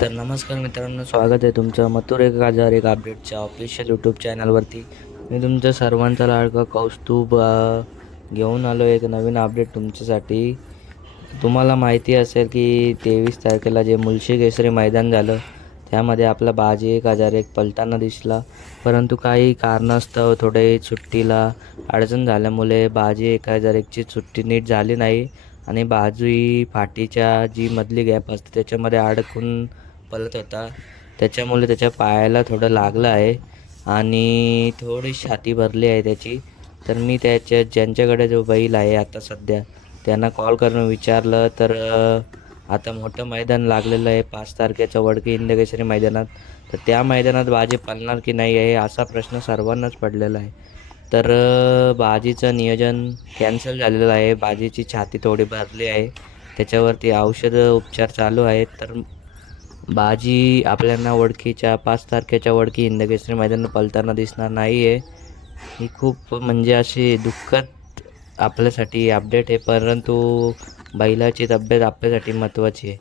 तर नमस्कार मित्रांनो स्वागत आहे तुमचं मथुर एक हजार एक अपडेटच्या ऑफिशियल यूट्यूब चॅनलवरती मी तुमच्या सर्वांचा लाडका कौस्तुभ घेऊन आलो एक नवीन अपडेट तुमच्यासाठी. तुम्हाला माहिती असेल की तेवीस तारखेला जे मुलशी केसरी मैदान झालं त्यामध्ये आपला बाजी एक हजार एक पलताना दिसला. परंतु काही कारणास्तव थोडे सुट्टीला अडचण झाल्यामुळे बाजी एक हजार एकची सुट्टी नीट झाली नाही. आणि बाजू फाटीच्या जी मधली गॅप असते त्याच्यामध्ये अडकून पलत होता. त्याच्यामुळे त्याच्या पायाला थोडं लागलं आहे आणि थोडी छाती भरली आहे त्याची. तर मी त्याच्या ज्यांच्याकडे जो बैल आहे आता सध्या त्यांना कॉल करून विचारलं. तर आता मोठं मैदान लागलेलं आहे. पाच तारखेचं वडकी इंदकेसरी मैदानात. तर त्या मैदानात बाजी पालणार की नाही आहे असा प्रश्न सर्वांनाच पडलेला आहे. तर बाजीचं नियोजन कॅन्सल झालेलं आहे. बाजीची छाती थोडी भरली आहे. त्याच्यावरती औषध उपचार चालू आहेत. तर बाजी आपल्याला वडकीच्या पाच तारखेच्या वडकी हिंदकेसरी मैदानात पलताना दिसणार नाही आहे ही खूप म्हणजे अशी दुःखद आपल्यासाठी अपडेट आहे परंतु बैलाची तब्येत आपल्यासाठी महत्त्वाची आहे.